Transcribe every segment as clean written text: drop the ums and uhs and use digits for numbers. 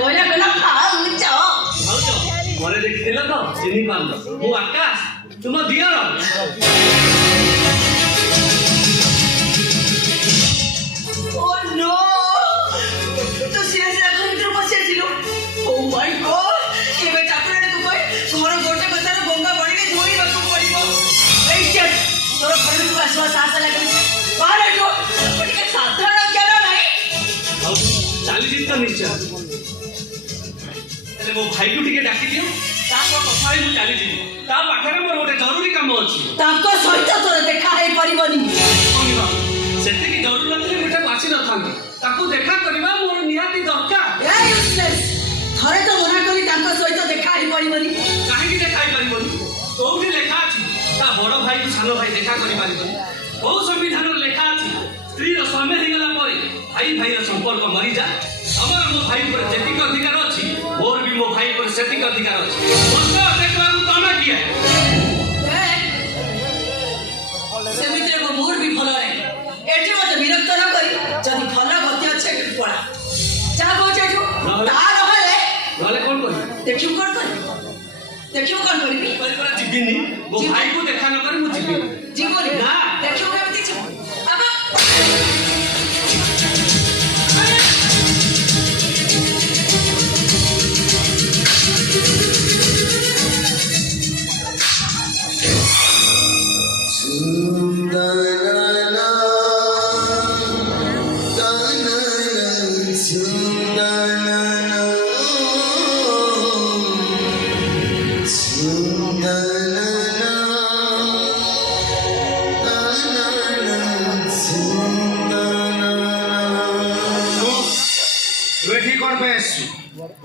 କହିଲା କହିଲା ଭାଉଜ ଘରେ ଦେଖିଥିଲ ତ ଚିହ୍ନି ପାରିଲ ମୁଁ ଆକାଶ ତୁମ ଦିଅର ଚାଲିଯିତ ନିଶ୍ଚୟ ହେଲେ ମୋ ଭାଇକୁ ଟିକେ ଡାକି ଦିଅ ତା ସହ କଥା ହେଇ ମୁଁ ଚାଲିଯିବି ତା ପାଖରେ ମୋର ଗୋଟେ ଜରୁରୀ କାମ ଅଛି ତାଙ୍କ ସହିତ ତୋର ଦେଖା ହେଇପାରିବନି ସେତିକି ଜରୁରୀ ନଥିଲେ ମୁଁ ଏଠାକୁ ଆସିନଥାନ୍ତି ତାକୁ ଦେଖା କରିବା ମୋର ନିହାତି ଦରକାର ଥରେ ତ ମନା କରି ତାଙ୍କ ସହିତ ଦେଖା ହେଇପାରିବନି କାହିଁକି ଦେଖା ହେଇପାରିବନି କୋଉଠି ଲେଖା ଅଛି ତା ବଡ ଭାଇକୁ ସାନ ଭାଇ ଦେଖା କରିପାରିବନି କୋଉ ସମ୍ବିଧାନରେ ଲେଖା ଅଛି ସ୍ତ୍ରୀର ସ୍ୱାମୀ ହେଇଗଲା ପରେ ଭାଇ ଭାଇର ସମ୍ପର୍କ ମରିଯାଏ ତମର ମୋ ଭାଇ ଉପରେ ଯେତିକି ଅଧିକାର ଅଛି ମୋର ବି ମୋ ଭାଇ ଉପରେ ସେତିକି ଅଧିକାର ଅଛି ଦେଖିବାକୁ ତମେ କିଏ ସେମିତିରେ ମୋ ମୁଡ୍ ବି ଭଲ ନାହିଁ ଏଠି ମତେ ବିରକ୍ତ ନ କରି ଯଦି ଭଲ ଗତି ଅଛି ଏଠି ପଳା ଯାହା କହୁଛି ଏଠୁ ତା ନହେଲେ କଣ କରିବି ଦେଖିବୁ କଣ କରିବି ଯିବିନି ମୋ ଭାଇକୁ ଦେଖା ନ କରି ମୁଁ ଯିବିନି ଯିବୁନି ନା ଦେଖିବୁ କେମିତି ଯିବୁ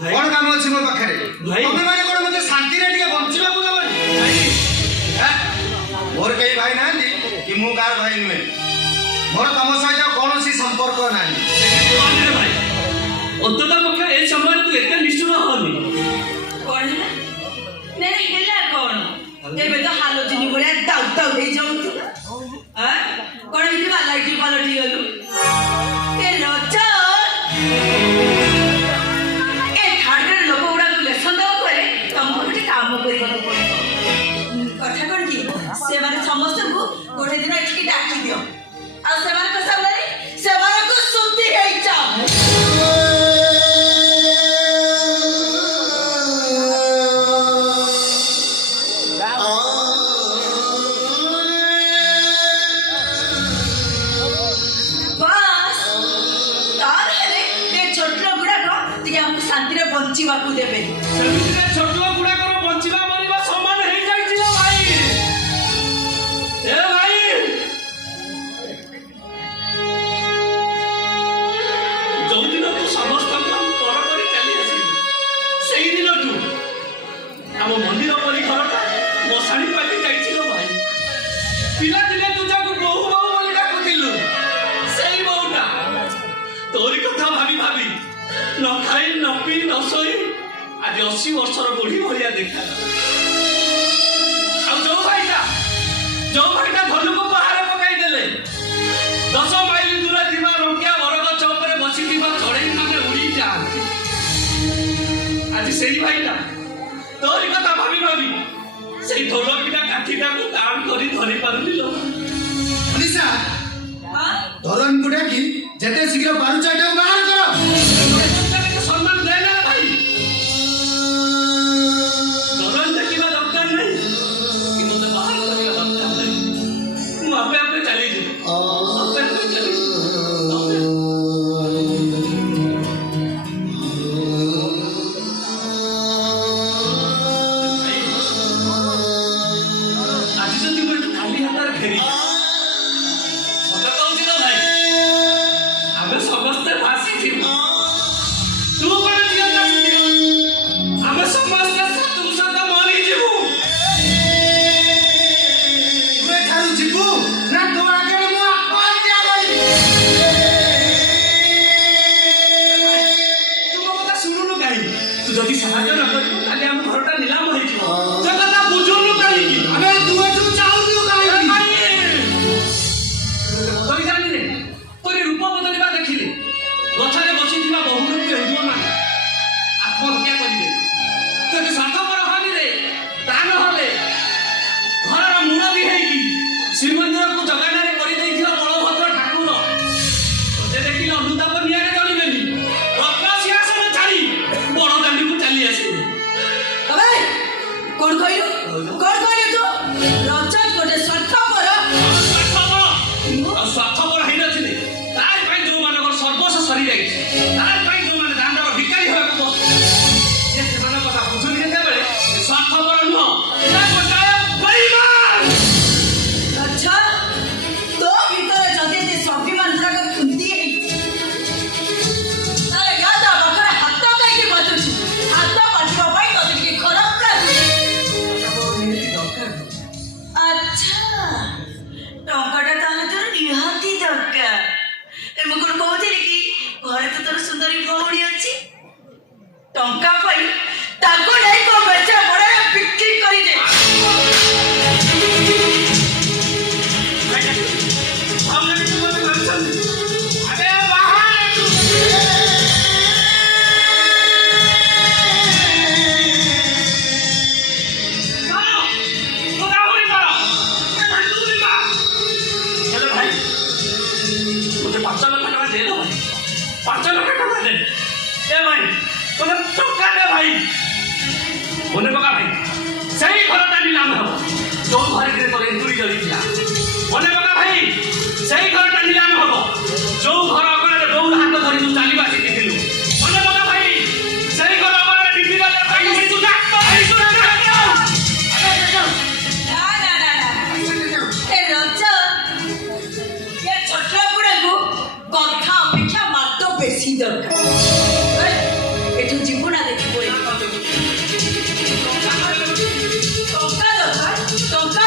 कौन काम अच्छे मो पाखे तुम मैंने कौन मत शांति बचा मोर कई भाई ना कि मु कार भाई नुहे मोर तुम सहित कौन संपर्क ना भाई अंतत पक्ष ए समय तू एत निष्ठुर होनी कौन नहीं हेला कौन एबे तो हालोजिनी भलिया दाउ दाउ हे जाउतु हां कौन हिती लाइट पलटी गलु ए रचा कथा कौन कि से समस्त को गोटे दिन एठिक डाकी दियो आ से सामने से सुती है इच्छा बस तार हेले ए छोटलो गुडा को तिके हम शांति रे बंचीवा को देबे सेमितिरे छोटलो गुडा को बंचीवा मरिवा समान हे जाई छिलो भाई ए भाई जो दिन तू समस्त पर करी चली आसी सेही दिन तू हम मंदिर परी घरटा मसाणी पाटी जाई छिलो भाई पिला दिले तू जाको बहु बहु बोली डाकुतिलु सेही बहुटा तोरी कथा भाबी भाबी न खाई न पी न सोई आज 80 वर्षर बुढ़ी भलिया देखा जो भाईटा धनु को पहाड़ पकाई देले 10 माइल दूर थिबा रंकिया बरगछ ऊपर बसी थिबा चढ़ई माने उड़ी जाती आज सेही भाईटा तोरी कथा भाबी भाबी सेही ढोलकीटा काठीटा को ताण करी धरि पारुली लो अनिसा हां धरन गुडा की जते शीघ्र पारुचाटा बाहर करो सम्मान देना भाई धरन देखिबा दरकार नहीं कि मते बाहर करिया दरकार नहीं मु आपे आपे चली जी आपे आपे चली आज जति मैं खाली हाथ फेरी सदा कहूँ ना भाई आमे समस्त भासी थी तू कौन दिया ना आमे समस्त तुम सदा मरी जीवु मैं थारू जीवु ना तो आगे मु आत्महत्या करी तू मो कथा सुनुनु काई तू जदी सहाय न करिबु ताले हम घरटा निलाम होई जीवो जे कथा बुझुनु काई अबे तू एठू चाउनु काई तोरी जानि रे तोरी रूप बदलिबा देखिले गछरे बसिथिबा बहु रूप हेइजो ना ଟଙ୍କା ପାଇ ତାକୁ ନେଇ କୋ ବେଚା ବଡ଼ରେ ବିକ୍ରି କରିଦେ। মনে পকা ভাই সেই ঘরটা নিলাম হব ଯୋଉ ଘରେ ତୋର ଏନ୍ତୁଡ଼ି ଜଳିଥିଲା ମନେ ପକା ଭାଇ ସେଇ ଘରଟା ନିଲାମ ହବ ଯୋଉ ଘର ଅଗଣାରେ ବୋଉ ହାତ ଧରି ତୁ ଚାଲିବା ଶିଖିଥିଲୁ ମନେ ପକା ଭାଇ ସେଇ ଘର ଅଗଣାରେ ବିବି ରାଜା ଭାଇ ଧରି ତୁ ନାଚ ହେଇଛୁ ନା ଏ ରଜ ଏ ଛୋଟ ଗୁଡ଼ାକୁ କଥା ଅପେକ୍ଷା ମାତ୍ର ବେଶୀ ଦରକାର। ଏଠୁ ଯିବୁ ନା ଦେଖିବୁ ଟଙ୍କା ଦରକାର ଟଙ୍କା